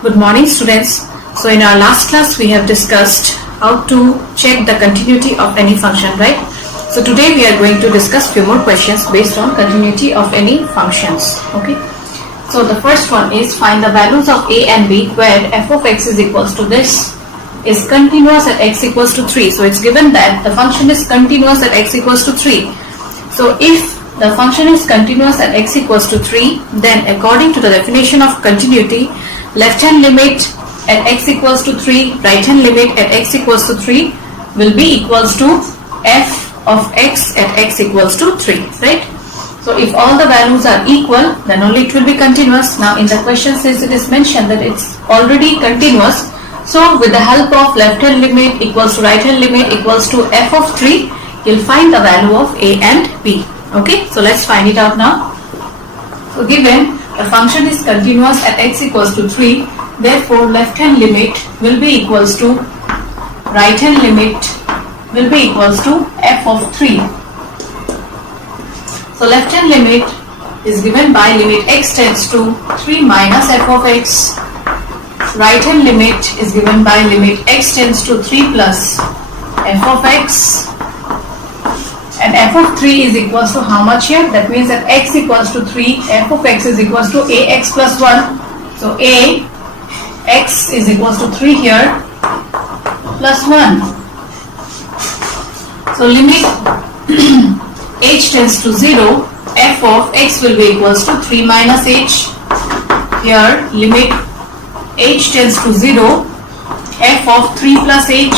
Good morning, students. So in our last class we have discussed how to check the continuity of any function, right? So today we are going to discuss few more questions based on continuity of any functions. Okay. So the first one is find the values of a and b where f of x is equals to this is continuous at x equals to 3. So it's given that the function is continuous at x equals to 3. So if the function is continuous at x equals to 3, then according to the definition of continuity, left hand limit at x equals to 3, right hand limit at x equals to 3 will be equals to f of x at x equals to 3, right? So if all the values are equal, then only it will be continuous. Now in the question, since it is mentioned that it's already continuous, so with the help of left hand limit equals to right hand limit equals to f of 3, you'll find the value of a and b. Okay, so let's find it out now. So given the function is continuous at x equals to 3, therefore left hand limit will be equals to right hand limit will be equals to f of 3. So left hand limit is given by limit x tends to 3 minus f of x. Right hand limit is given by limit x tends to 3 plus f of x. And f of 3 is equals to how much here? That means that x equals to 3, f of x is equals to ax plus 1. So a x is equals to 3 here plus 1. So limit h tends to 0, f of x will be equals to 3 minus h. Here limit h tends to 0, f of 3 plus h.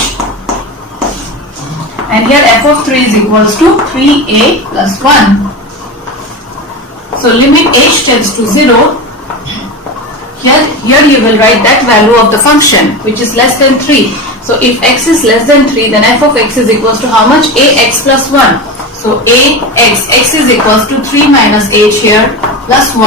And here f of 3 is equals to 3a plus 1. So limit h tends to 0. Here you will write that value of the function which is less than 3. So if x is less than 3, then f of x is equals to how much? Ax plus 1. So x is equals to 3 minus h here plus 1.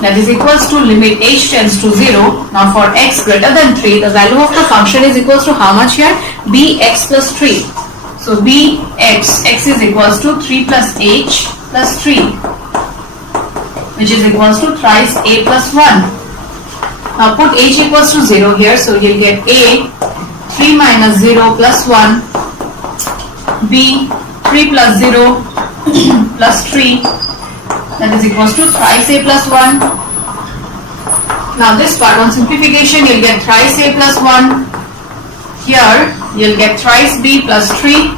That is equals to limit h tends to 0. Now for x greater than 3, the value of the function is equals to how much here? Bx plus 3. So bx, x is equals to 3 plus h plus 3, which is equals to thrice a plus 1. Now put h equals to 0 here, so you'll get a 3 minus 0 plus 1, b 3 plus 0 plus 3, that is equals to thrice a plus 1. Now this part, on simplification, you'll get thrice a plus 1. Here you'll get thrice b plus 3,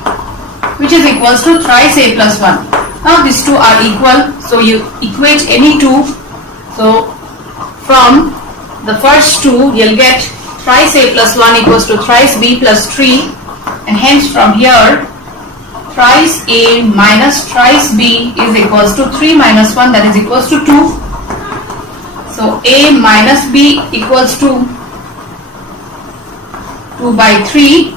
which is equals to thrice a plus 1. Now these two are equal, so you equate any two. So from the first two you'll get thrice a plus 1 equals to thrice b plus 3, and hence from here thrice a minus thrice b is equals to 3 minus 1, that is equals to 2. So a minus b equals to 2 by 3,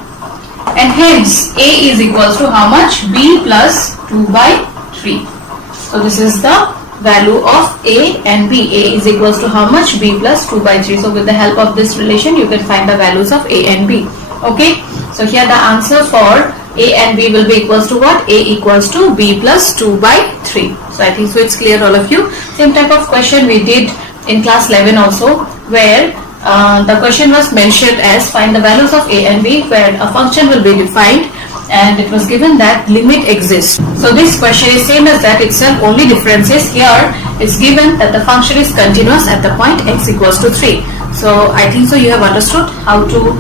and hence a is equals to how much? B plus 2 by 3. So this is the value of a and b. A is equals to how much? B plus 2 by 3. So with the help of this relation you can find the values of a and b. Okay, so here the answer for a and b will be equals to what? A equals to b plus 2 by 3. So I think so it's clear, all of you. Same type of question we did in class 11 also, where the question was mentioned as find the values of a and b where a function will be defined and it was given that limit exists. So this question is same as that itself, only difference is here it's given that the function is continuous at the point x equals to 3. So I think so you have understood how to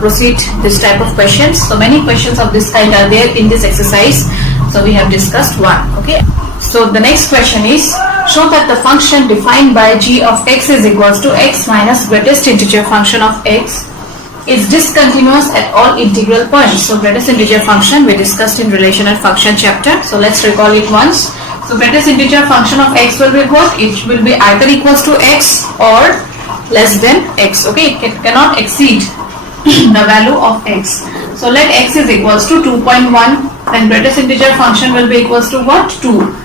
proceed this type of questions. So many questions of this kind are there in this exercise. So we have discussed one. Okay. So the next question is, show that the function defined by g of x is equals to x minus greatest integer function of x is discontinuous at all integral points. So greatest integer function we discussed in relation and function chapter. So let's recall it once. So greatest integer function of x will be what? It will be either equals to x or less than x. Okay, it cannot exceed the value of x. So let x is equals to 2.1, then greatest integer function will be equals to what? 2.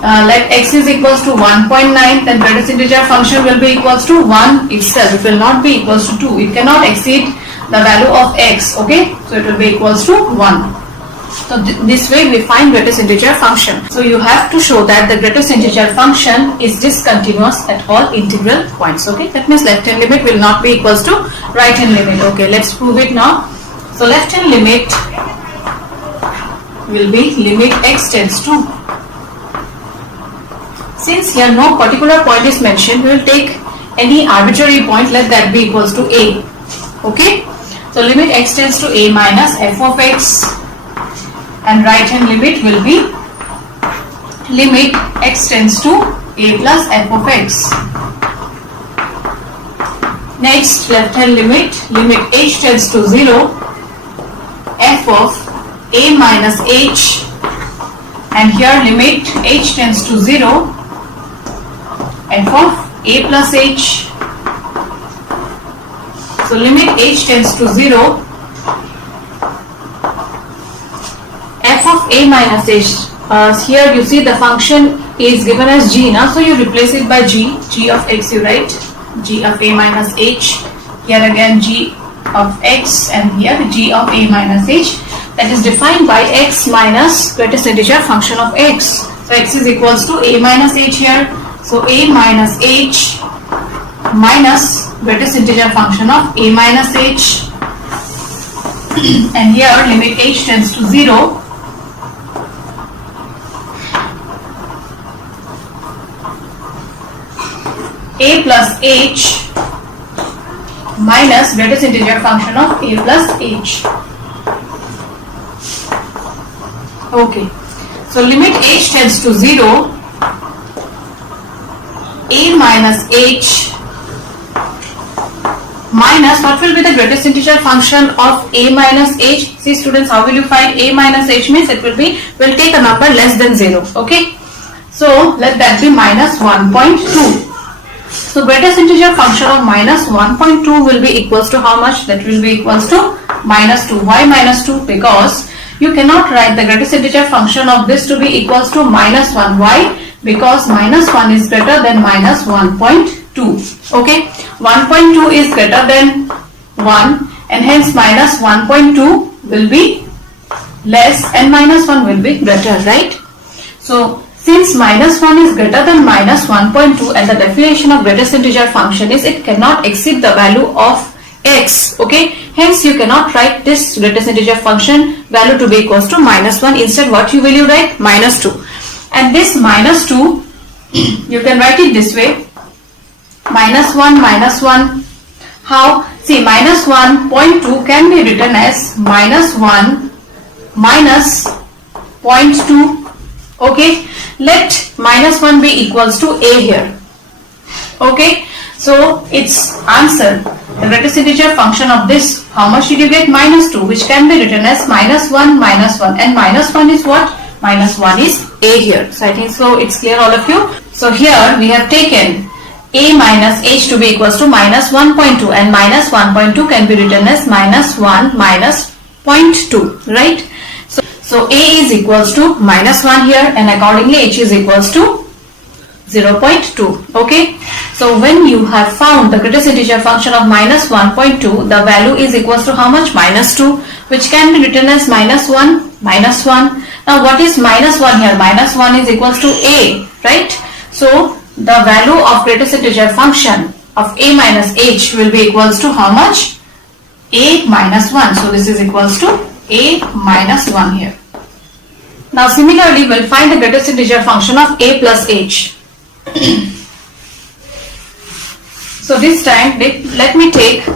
Let x is equals to 1.9, then greatest integer function will be equals to 1 itself. It will not be equals to 2. It cannot exceed the value of x. Okay, so it will be equals to 1. So this way we find greatest integer function. So you have to show that the greatest integer function is discontinuous at all integral points. Okay, that means left hand limit will not be equals to right hand limit. Okay, let's prove it now. So left hand limit will be limit x tends to, since here no particular point is mentioned, we will take any arbitrary point, let that be equals to a. Okay, so limit x tends to a minus f of x, and right hand limit will be limit x tends to a plus f of x. Next, left hand limit h tends to 0, f of a minus h, and here limit h tends to 0, f of a plus h. So limit h tends to 0, f of a minus h. Here you see the function is given as g now, so you replace it by g of x, you write g of a minus h, here again g of x, and here g of a minus h, that is defined by x minus greatest integer function of x. So x is equals to a minus h here, so a minus h minus greatest integer function of a minus h, and here limit h tends to 0, a plus h minus greatest integer function of a plus h. Okay, so limit h tends to 0, a minus h minus, what will be the greatest integer function of a minus h? See students, how will you find a minus h? Means it will be, we'll take a number less than 0. Okay, so let that be minus 1.2. So greatest integer function of minus 1.2 will be equals to how much? That will be equals to minus 2. Why minus 2? Because you cannot write the greatest integer function of this to be equals to minus 1. Why? Because minus 1 is greater than minus 1.2. Okay, 1.2 is greater than 1, and hence minus 1.2 will be less and minus 1 will be greater, right? So since minus 1 is greater than minus 1.2, and the definition of greatest integer function is it cannot exceed the value of x. Okay, hence you cannot write this greatest integer function value to be equals to minus 1. Instead, what will you write? Minus 2. And this minus 2, you can write it this way, minus 1 minus 1. How? See, minus 1.2 can be written as minus 1 minus 0.2. Okay, let minus 1 be equals to a here. Okay, so its answer, the greatest integer function of this, how much did you get? Minus 2, which can be written as minus 1 minus 1, and minus 1 is what? Minus 1 is a here. So I think so it's clear all of you. So here we have taken a minus h to be equals to minus 1.2, and minus 1.2 can be written as minus 1 minus 0.2, right? So a is equals to minus 1 here, and accordingly h is equals to 0.2. Okay, so when you have found the greatest integer function of minus 1.2, the value is equals to how much? Minus 2, which can be written as minus 1 minus 1. Now what is minus 1 here? Minus 1 is equals to a, right? So the value of greatest integer function of a minus h will be equals to how much? A minus 1. So this is equals to a minus 1 here. Now similarly, we'll find the greatest integer function of a plus h. So this time let me take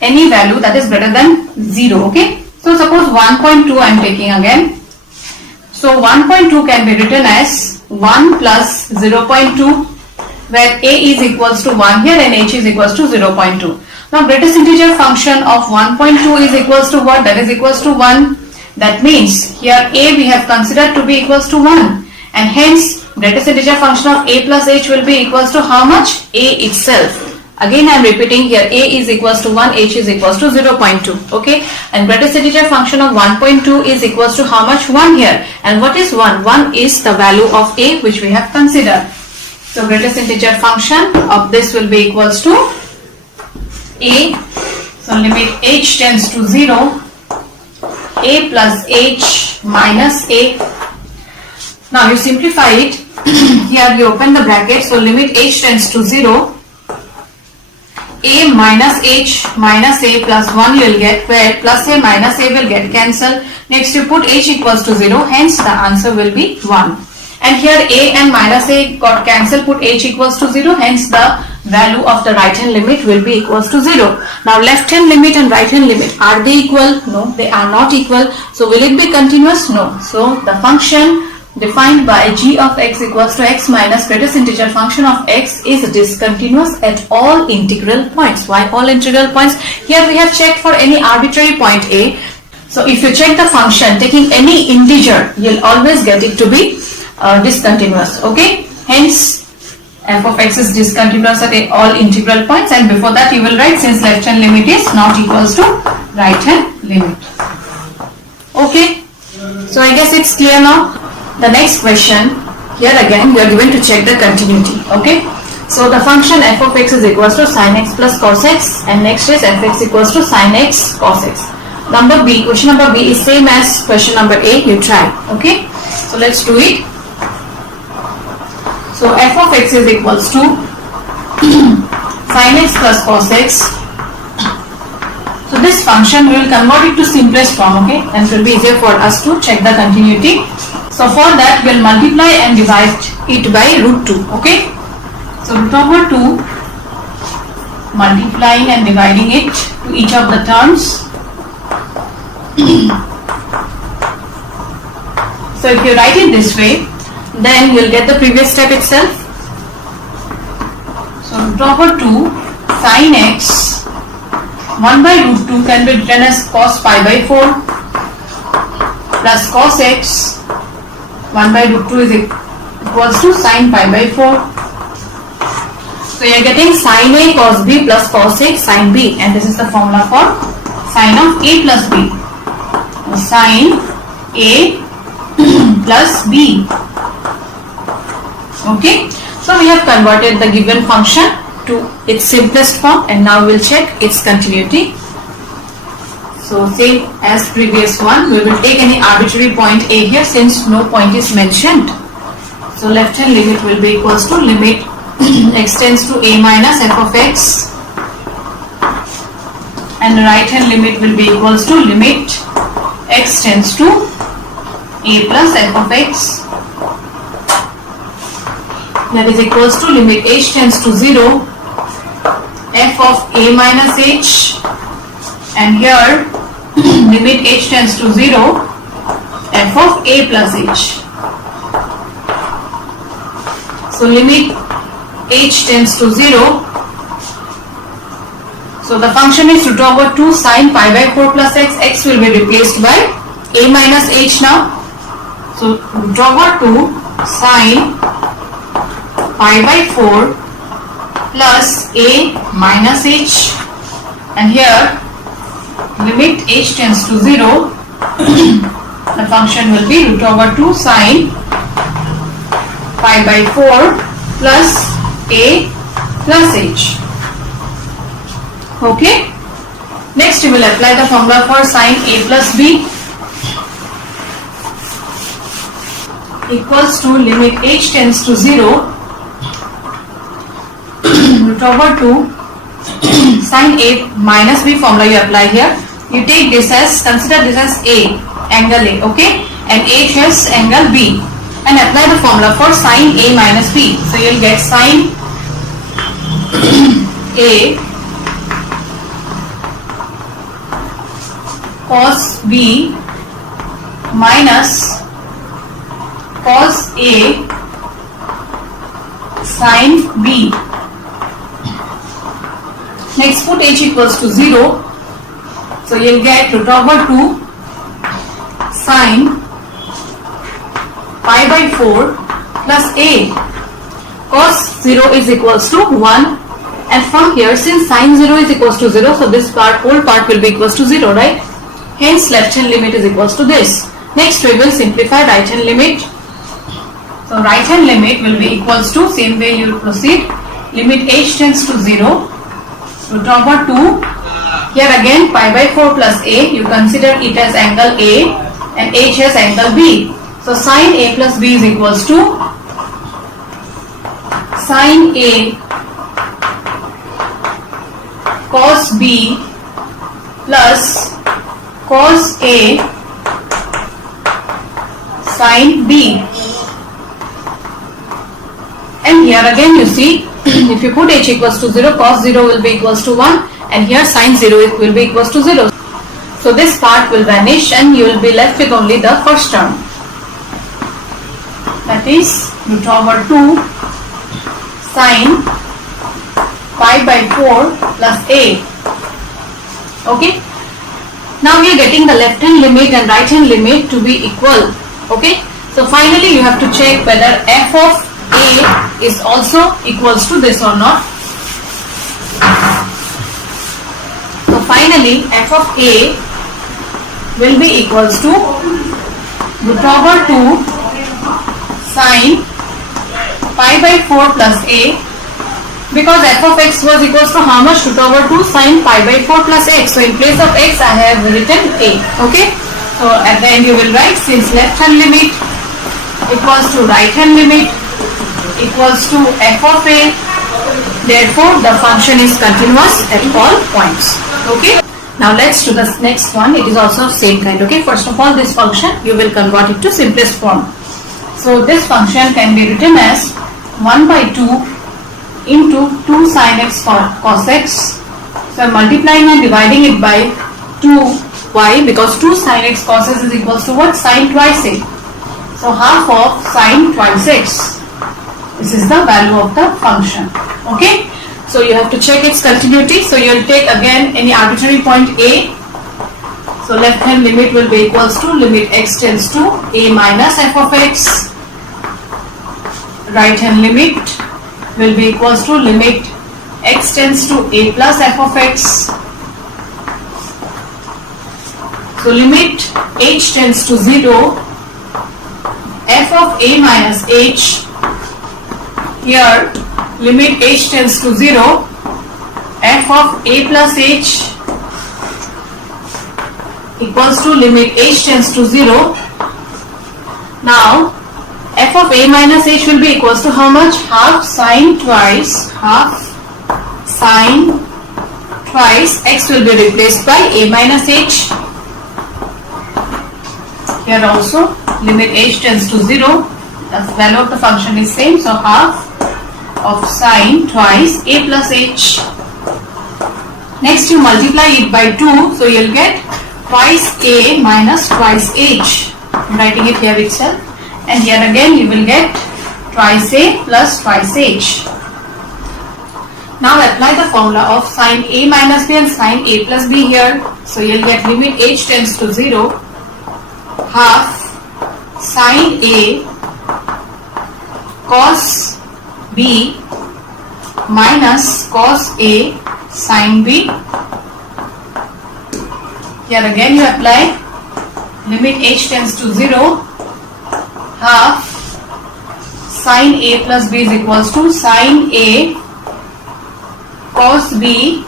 any value that is greater than 0. Okay, so suppose 1.2 I am taking again. So 1.2 can be written as 1 plus 0.2, where a is equals to 1 here and h is equals to 0.2. Now greatest integer function of 1.2 is equals to what? That is equals to 1. That means here a we have considered to be equals to 1, and hence greatest integer function of a plus h will be equals to how much? A itself. Again I am repeating here, a is equals to 1, h is equals to 0.2. Okay, and greatest integer function of 1.2 is equals to how much? 1 here. And what is 1? 1 is the value of a which we have considered. So greatest integer function of this will be equals to a. So limit h tends to 0, a plus h minus a. Now you simplify it. Here you open the bracket, so limit h tends to 0, a minus h minus a plus 1 you will get, where plus a minus a will get cancelled. Next you put h equals to 0, hence the answer will be 1. And here a and minus a got cancelled, put h equals to 0, hence the value of the right hand limit will be equals to 0. Now left hand limit and right hand limit, are they equal? No, they are not equal. So will it be continuous? No. So the function defined by g of x equals to x minus greatest integer function of x is discontinuous at all integral points. Why all integral points? Here we have checked for any arbitrary point a. So if you check the function taking any integer, you'll always get it to be discontinuous. Okay, hence f of x is discontinuous at all integral points, and before that you will write since left hand limit is not equals to right hand limit. Okay, so I guess it's clear now. The next question, here again we are given to check the continuity. Okay, so the function f of x is equals to sin x plus cos x, and next is fx equals to sin x cos x. Number B, question number B is same as question number A. You try. Okay, so let's do it. So f of x is equals to sin x plus cos x. So this function we will convert it to simplest form, okay, and it will be easier for us to check the continuity. So for that we will multiply and divide it by root 2, okay. So root over 2, multiplying and dividing it to each of the terms. So if you write it this way, then you will get the previous step itself. So root over 2 sin x 1 by root 2 can be written as cos pi by 4 plus cos x 1 by root 2 is equals to sin pi by 4. So you are getting sin a cos b plus cos a sin b, and this is the formula for sin of a plus b. Sin a plus b. Okay, so we have converted the given function to its simplest form, and now we will check its continuity. So same as previous one, we will take any arbitrary point a here since no point is mentioned. So left hand limit will be equals to limit x tends to a minus f of x, and the right hand limit will be equals to limit x tends to a plus f of x, that is equals to limit h tends to 0 f of a minus h, and here limit h tends to 0 f of a plus h. So limit h tends to 0. So the function is root over 2 sin pi by 4 plus x. X will be replaced by a minus h now. So root over 2 sin pi by 4 plus a minus h, and here limit h tends to 0, the function will be root over 2 sin pi by 4 plus a plus h. Okay, next we will apply the formula for sin a plus b equals to limit h tends to 0 root over 2 sin a minus b formula you apply here. You take this as, consider this as a, angle a, okay, and h as angle b, and apply the formula for sin a minus b. So you will get sin a cos b minus cos a sin b. Next put h equals to 0. So you will get root over 2 sin pi by 4 plus a. Cos 0 is equals to 1, and from here since sin 0 is equals to 0, so this part, whole part will be equals to 0, right? Hence left hand limit is equals to this. Next we will simplify right hand limit. So right hand limit will be equals to, same way you will proceed, limit h tends to 0 root over 2 Here again pi by 4 plus a, you consider it as angle A and h as angle B. So sine A plus B is equals to sine A cos B plus cos A sine B. And here again you see, if you put h equals to 0, cos 0 will be equals to 1, and here sine 0 will be equals to 0. So this part will vanish and you will be left with only the first term. That is root over 2 sine pi by 4 plus a. Okay. Now we are getting the left hand limit and right hand limit to be equal. Okay. So finally you have to check whether f of a is also equals to this or not. So finally f of a will be equals to root over 2 sine pi by 4 plus a, because f of x was equals to how much? Root over 2 sine pi by 4 plus x. So in place of x I have written a. Okay. So at the end you will write, since left hand limit equals to right hand limit equals to f of a, therefore the function is continuous at all points. Okay. Now let's do the next one. It is also same kind. Okay. First of all, this function you will convert it to simplest form. So this function can be written as 1 by 2 into 2 sin x cos x. So I'm multiplying and dividing it by 2. Why? Because 2 sin x cos x is equals to what? Sin twice a. So half of sin twice x. This is the value of the function. Okay. So you have to check its continuity. So you will take again any arbitrary point a. So left hand limit will be equals to limit x tends to a minus f of x. Right hand limit will be equals to limit x tends to a plus f of x. So limit h tends to 0, f of a minus h. Here limit h tends to 0, f of a plus h equals to limit h tends to 0. Now f of a minus h will be equals to how much? Half sine twice x will be replaced by a minus h. Here also limit h tends to 0, the value of the function is same, so half of sine twice a plus h. Next you multiply it by 2, so you will get twice a minus twice h. I'm writing it here itself. And here again you will get twice a plus twice h. Now apply the formula of sin a minus b and sin a plus b here. So you will get limit h tends to 0, half sin a cos b minus cos a sin b. Here again you apply limit h tends to 0, half sin a plus b is equals to sin a cos b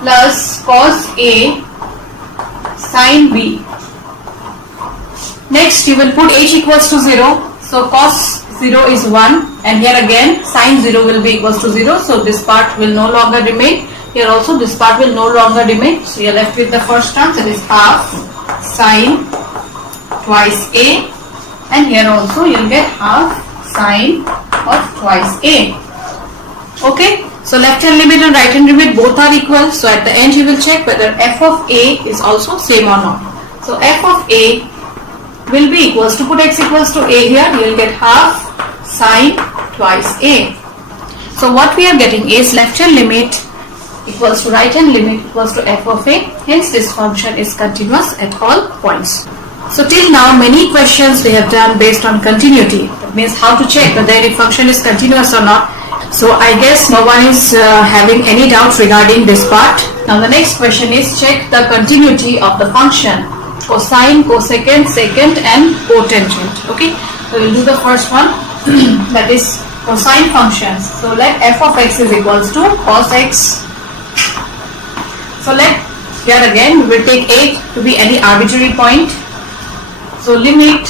plus cos a sin b. Next you will put h equals to 0. So cos 0 is 1, and here again sin 0 will be equals to 0. So this part will no longer remain. Here also this part will no longer remain. So you are left with the first term, that is half sin twice a, and here also you will get half sine of twice a. Okay. So left hand limit and right hand limit both are equal. So at the end you will check whether f of a is also same or not. So f of a will be equals to, put x equals to a here, you will get half sine twice a. So what we are getting is left hand limit equals to right hand limit equals to f of a. Hence this function is continuous at all points. So till now many questions we have done based on continuity. That means how to check whether any function is continuous or not. So I guess no one is having any doubts regarding this part. Now the next question is check the continuity of the function cosine, cosecant, secant and cotangent. Okay, so we'll do the first one that is cosine functions. So let f of x is equals to cos x So here again we will take A to be any arbitrary point. So limit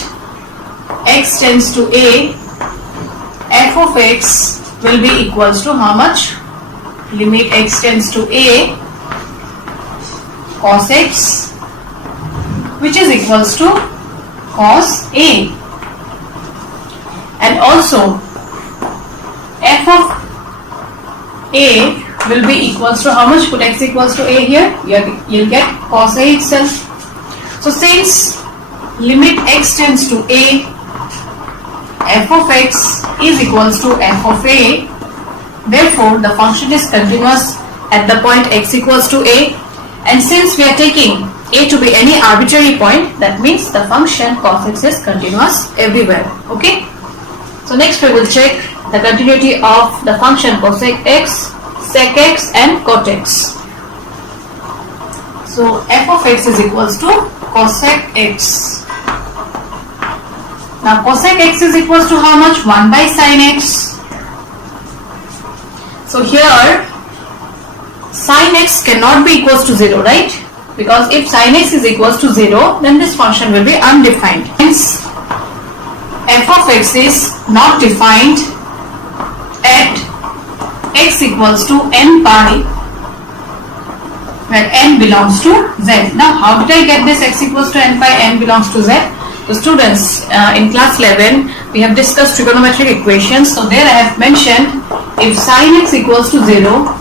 x tends to A, f of x will be equals to how much? Limit x tends to A cos x, which is equals to cos A, and also f of A will be equals to how much? Put x equals to A here, you'll get cos A itself. So since limit x tends to A, f of x is equals to f of A, therefore the function is continuous at the point x equals to A, and since we are taking A to be any arbitrary point, that means the function cos x is continuous everywhere. Okay. So next we will check the continuity of the function cosec x, sec x and cot x. So f of x is equals to cosec x. Now cosec x is equals to how much? 1 by sin x. So here sin x cannot be equals to 0, right? Because if sin x is equals to 0, then this function will be undefined. Hence f of x is not defined at x equals to n pi, where n belongs to z. Now how did I get this x equals to n pi, n belongs to z? So students, in class 11 we have discussed trigonometric equations. So there I have mentioned if sin x equals to 0,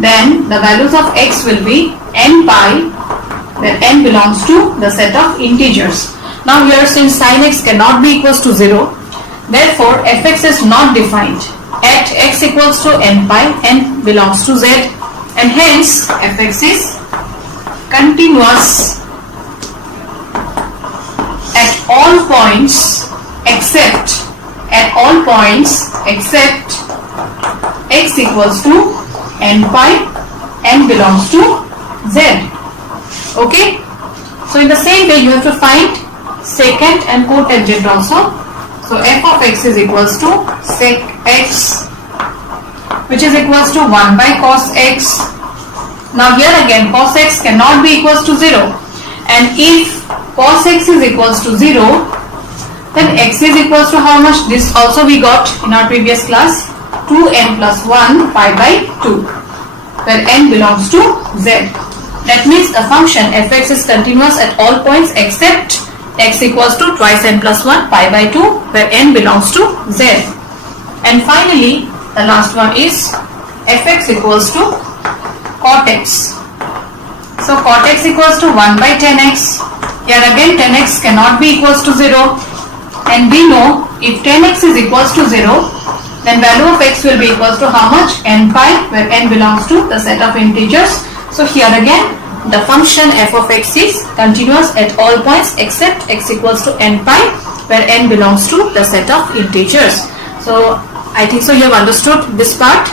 then the values of x will be n pi, where n belongs to the set of integers. Now here since sin x cannot be equals to 0, therefore fx is not defined at x equals to n pi, n belongs to z, and hence fx is continuous at all points except x equals to n pi, n belongs to z. Okay. So in the same way you have to find secant and cotangent also. So f of x is equals to sec x, which is equals to 1 by cos x. Now here again cos x cannot be equals to 0, and if cos x is equals to 0, then x is equals to how much? This also we got in our previous class, 2n plus 1 pi by 2, where n belongs to z. That means the function fx is continuous at all points except x equals to twice n plus 1 pi by 2, where n belongs to z. And finally the last one is fx equals to cot x. So cot x equals to 1 by 10x. Here again 10x cannot be equals to 0, and we know if 10x is equals to 0, then value of x will be equals to how much? N pi, where n belongs to the set of integers. So here again the function f of x is continuous at all points except x equals to n pi, where n belongs to the set of integers. So I think so you have understood this part.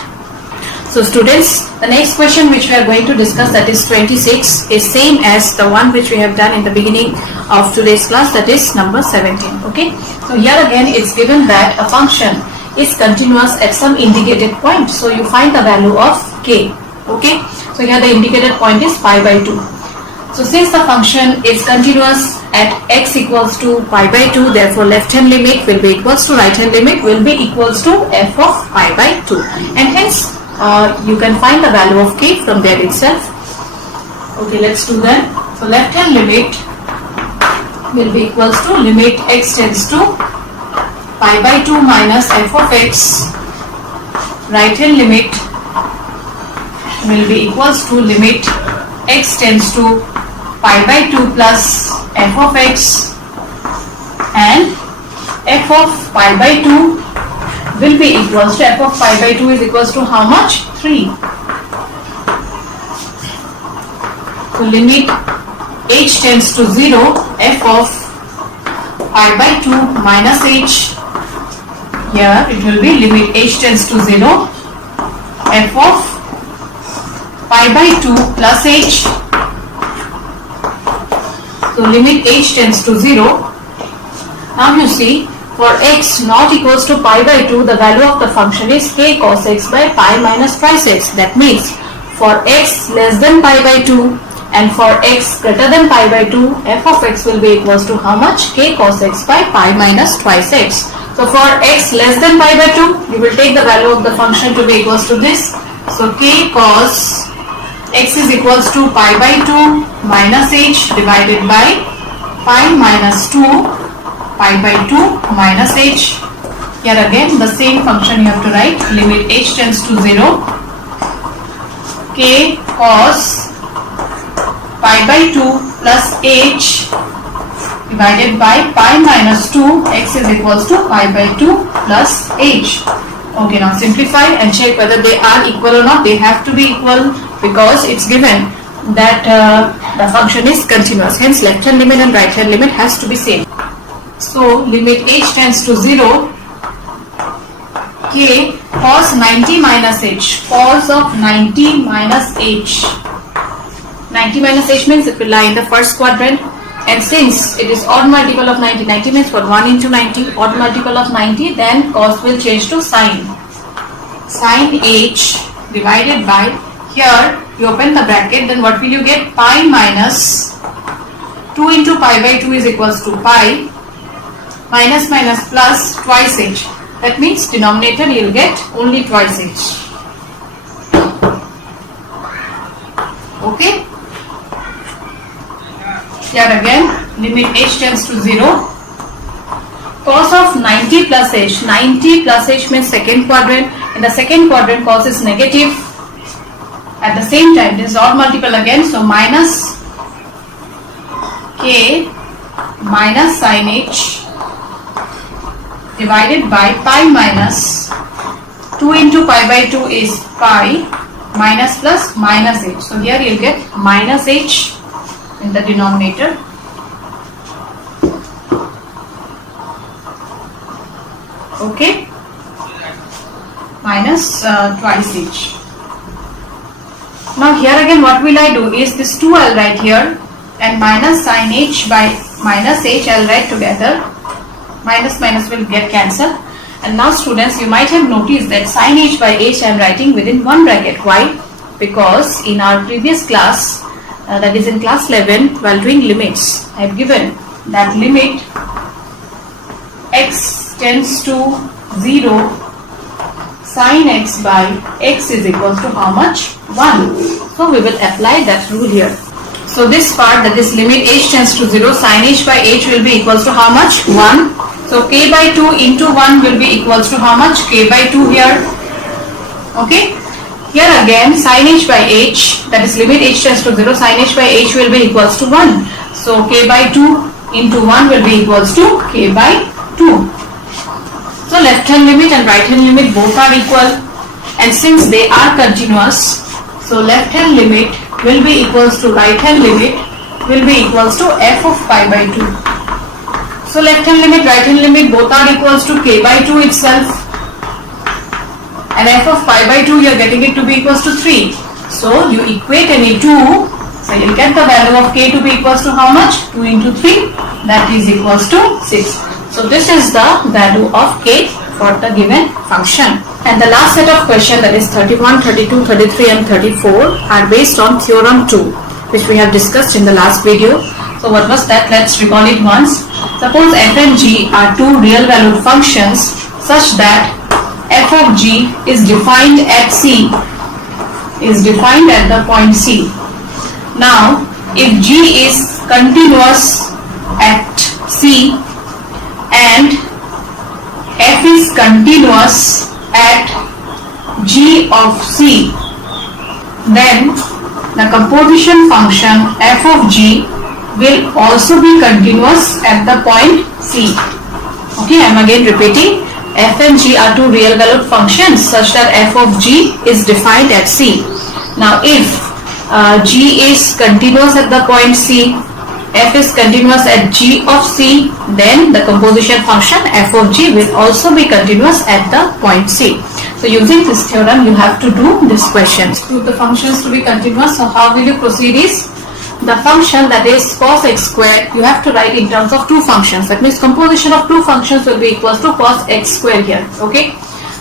So students, the next question which we are going to discuss, that is 26, is same as the one which we have done in the beginning of today's class, that is number 17. Okay. So here again it's given that a function is continuous at some indicated point. So you find the value of k. Okay. So here the indicated point is pi by 2. So since the function is continuous at x equals to pi by 2, therefore left hand limit will be equals to right hand limit will be equals to f of pi by 2, and hence you can find the value of k from there itself. Okay, let's do that. So left hand limit will be equals to limit x tends to pi by 2 minus f of x. Right hand limit will be equals to limit x tends to pi by 2 plus f of x, and f of pi by 2 will be equals to f of pi by 2 is equals to how much? 3. So limit h tends to 0, f of pi by 2 minus h, here it will be limit h tends to 0, f of pi by 2 plus h. So limit h tends to 0. Now you see, for x not equals to pi by 2, the value of the function is k cos x by pi minus twice x. That means for x less than pi by 2 and for x greater than pi by 2, f of x will be equals to how much? K cos x by pi minus twice x. So for x less than pi by 2, you will take the value of the function to be equals to this. So k cos x is equals to pi by 2 minus h divided by pi minus 2 pi by 2 minus h. Here again the same function you have to write. Limit h tends to 0. K cos pi by 2 plus h divided by pi minus 2, x is equals to pi by 2 plus h. Okay, now simplify and check whether they are equal or not. They have to be equal because it's given that the function is continuous. Hence left hand limit and right hand limit has to be same. So limit h tends to 0. K cos 90 minus h, cos of 90 minus h. 90 minus h means it will lie in the first quadrant, and since it is odd multiple of 90, 90 means for 1 into 90, odd multiple of 90, then cos will change to sine. Sine h divided by, here you open the bracket, then what will you get? Pi minus 2 into pi by 2 is equals to pi, minus minus plus twice h. That means denominator you will get only twice h. Okay. Here again limit h tends to 0. Cos of 90 plus h. 90 plus h means second quadrant. In the second quadrant cos is negative. At the same time this is odd multiple again. So minus k minus sin h divided by pi minus 2 into pi by 2 is pi minus plus minus h. So here you will get minus h in the denominator. Okay, minus twice h. Now here again what will I do is this 2 I will write here and minus sin h by minus h I will write together. Minus minus will get cancelled. And now students, you might have noticed that sin h by h I am writing within one bracket. Why? Because in our previous class, that is in class 11, while doing limits, I have given that limit x tends to 0, sin x by x is equals to how much? 1. So we will apply that rule here. So this part, that is limit h tends to 0, sin h by h will be equals to how much? 1. So k by 2 into 1 will be equals to how much? K by 2 here. Okay. Here again sin h by h, that is limit h tends to 0, sin h by h will be equals to 1. So k by 2 into 1 will be equals to k by 2. So left hand limit and right hand limit both are equal, and since they are continuous, so left hand limit will be equals to right hand limit will be equals to f of pi by 2. So left hand limit, right hand limit both are equals to k by 2 itself, and f of pi by 2 you are getting it to be equals to 3. So you equate any 2, so you will get the value of k to be equals to how much? 2 into 3, that is equals to 6. So this is the value of k for the given function. And the last set of questions, that is 31, 32, 33 and 34 are based on theorem 2, which we have discussed in the last video. So what was that? Let's recall it once. Suppose f and g are two real valued functions such that f of g is defined at c, is defined at the point c. Now if g is continuous at c and f is continuous at g of c, then the composition function f of g will also be continuous at the point c. Okay, I am again repeating. F and g are two real valued functions such that f of g is defined at c. Now if g is continuous at the point c, f is continuous at g of c, then the composition function f of g will also be continuous at the point c. So using this theorem you have to do this question. To the functions to be continuous, so how will you proceed is, the function that is cos x square you have to write in terms of two functions. That means composition of two functions will be equals to cos x square here. Okay.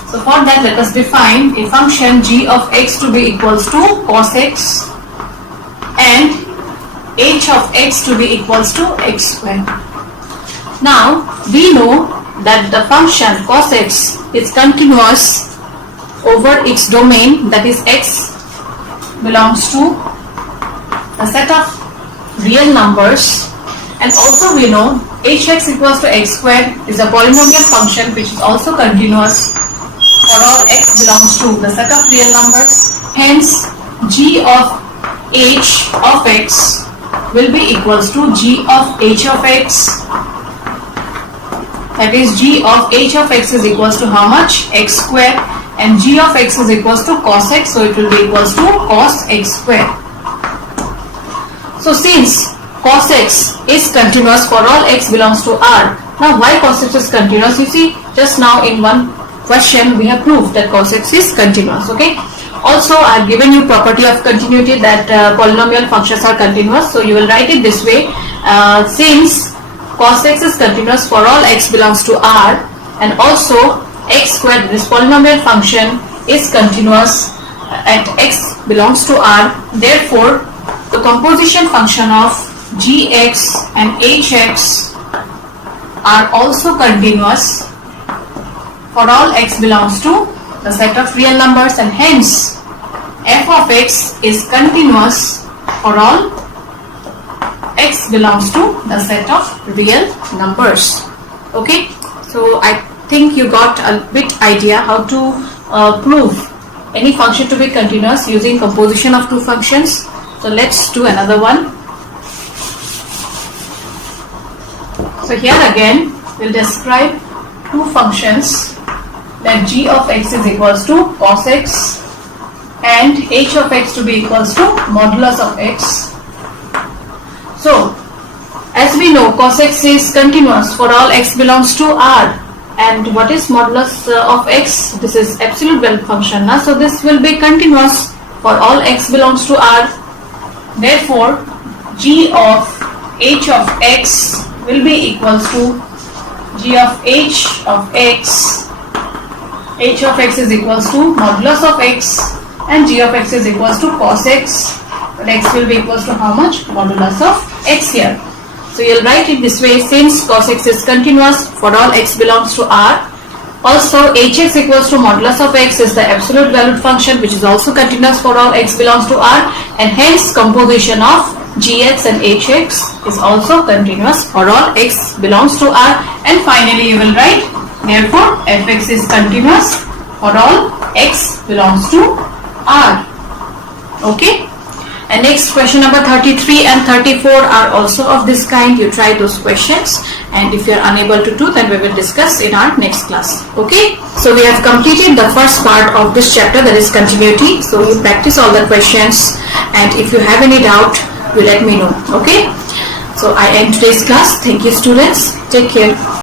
So for that, let us define a function g of x to be equals to cos x and h of x to be equals to x square. Now we know that the function cos x is continuous over its domain, that is x belongs to a set of real numbers, and also we know hx equals to x square is a polynomial function which is also continuous for all x belongs to the set of real numbers. Hence g of h of x will be equals to g of h of x, that is g of h of x is equals to how much? X square, and g of x is equals to cos x, so it will be equals to cos x square. So since cos x is continuous for all x belongs to R, now why cos x is continuous? You see, just now in one question we have proved that cos x is continuous. Okay. Also, I have given you property of continuity, that polynomial functions are continuous. So you will write it this way: since cos x is continuous for all x belongs to R, and also x squared, this polynomial function, is continuous at x belongs to R. Therefore, the composition function of gx and hx are also continuous for all x belongs to the set of real numbers, and hence f of x is continuous for all x belongs to the set of real numbers. Okay, so I think you got a bit idea how to prove any function to be continuous using composition of two functions. So let's do another one. So here again we'll describe two functions, that g of x is equals to cos x and h of x to be equals to modulus of x. So as we know, cos x is continuous for all x belongs to R, and what is modulus of x? This is absolute value function. So this will be continuous for all x belongs to R. Therefore g of h of x will be equals to g of h of x. H of x is equals to modulus of x, and g of x is equals to cos x, but x will be equals to how much? Modulus of x here. So you'll write it this way: since cos x is continuous for all x belongs to R, also hx equals to modulus of x is the absolute valued function which is also continuous for all x belongs to R, and hence composition of gx and hx is also continuous for all x belongs to R. And finally you will write, therefore fx is continuous for all x belongs to R. Okay. And next, question number 33 and 34 are also of this kind. You try those questions, and if you are unable to do, then we will discuss in our next class. Okay. So we have completed the first part of this chapter, that is continuity. So you practice all the questions, and if you have any doubt, you let me know. Okay. So I end today's class. Thank you, students. Take care.